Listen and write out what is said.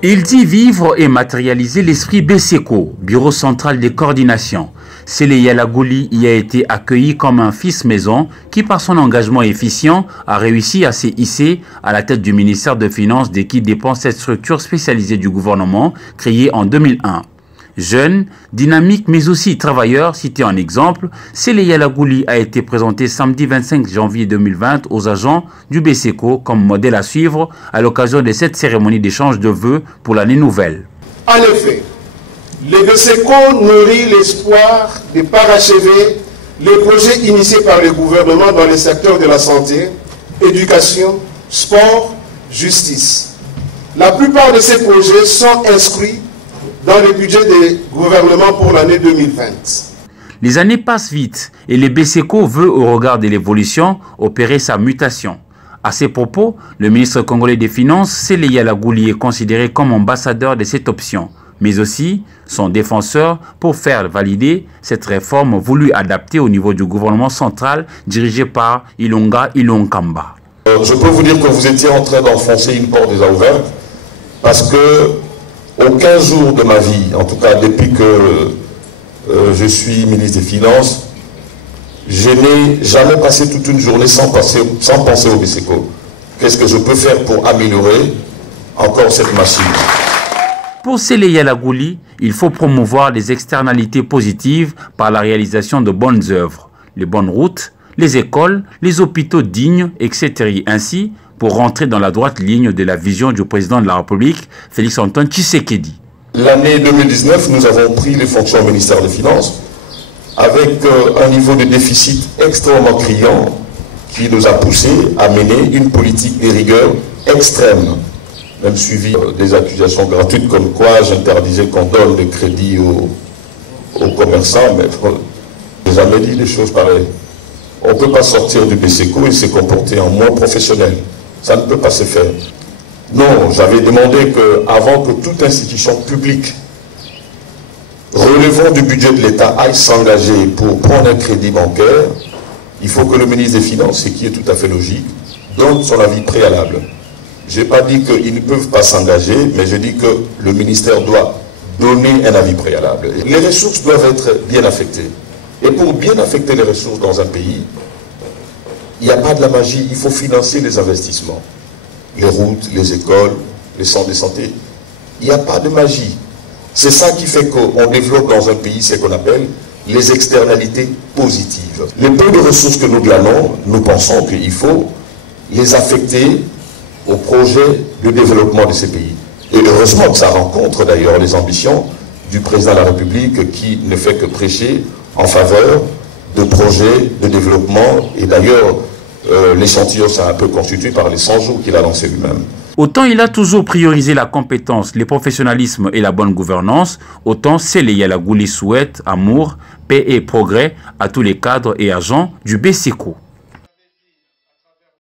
Il dit vivre et matérialiser l'esprit BCECO, Bureau central des coordinations. Sélé Yalagouli y a été accueilli comme un fils maison qui, par son engagement efficient, a réussi à se hisser à la tête du ministère de Finances de qui dépend cette structure spécialisée du gouvernement créée en 2001. Jeune, dynamique mais aussi travailleur, cité en exemple, Sélé Yalagouli a été présenté samedi 25 janvier 2020 aux agents du BCECO comme modèle à suivre à l'occasion de cette cérémonie d'échange de vœux pour l'année nouvelle. En effet, le BCECO nourrit l'espoir de parachever les projets initiés par le gouvernement dans les secteurs de la santé, éducation, sport, justice. La plupart de ces projets sont inscrits dans le budget du gouvernement pour l'année 2020. Les années passent vite et le BCECO veut, au regard de l'évolution, opérer sa mutation. À ces propos, le ministre congolais des Finances, Sélé Yalagouli, est considéré comme ambassadeur de cette option, mais aussi son défenseur pour faire valider cette réforme voulue adapter au niveau du gouvernement central dirigé par Ilunga Ilunkamba. Je peux vous dire que vous étiez en train d'enfoncer une porte déjà ouverte parce que aucun jour de ma vie, en tout cas depuis que je suis ministre des Finances, je n'ai jamais passé toute une journée sans penser au BCECO. Qu'est-ce que je peux faire pour améliorer encore cette machine? Pour Sélé Yalagouli, il faut promouvoir les externalités positives par la réalisation de bonnes œuvres, les bonnes routes, les écoles, les hôpitaux dignes, etc. Ainsi, pour rentrer dans la droite ligne de la vision du président de la République, Félix-Antoine Tshisekedi. L'année 2019, nous avons pris les fonctions au ministère des Finances avec un niveau de déficit extrêmement criant qui nous a poussé à mener une politique de rigueur extrême, même suivi des accusations gratuites comme quoi j'interdisais qu'on donne des crédits aux commerçants, mais je n'ai jamais dit des choses pareilles. On ne peut pas sortir du BCECO et se comporter en moins professionnel. Ça ne peut pas se faire. Non, j'avais demandé qu'avant que toute institution publique relevant du budget de l'État aille s'engager pour prendre un crédit bancaire, il faut que le ministre des Finances, ce qui est tout à fait logique, donne son avis préalable. Je n'ai pas dit qu'ils ne peuvent pas s'engager, mais je dis que le ministère doit donner un avis préalable. Les ressources doivent être bien affectées. Et pour bien affecter les ressources dans un pays, il n'y a pas de la magie, il faut financer les investissements. Les routes, les écoles, les centres de santé. Il n'y a pas de magie. C'est ça qui fait qu'on développe dans un pays ce qu'on appelle les externalités positives. Les peu de ressources que nous glanons, nous pensons qu'il faut les affecter au projet de développement de ces pays. Et heureusement que ça rencontre d'ailleurs les ambitions du président de la République qui ne fait que prêcher en faveur de projets de développement. Et d'ailleurs, l'échantillon s'est un peu constitué par les 100 jours qu'il a lancé lui-même. Autant il a toujours priorisé la compétence, le professionnalisme et la bonne gouvernance, autant Sélé Yalagouli souhaite amour, paix et progrès à tous les cadres et agents du BCECO.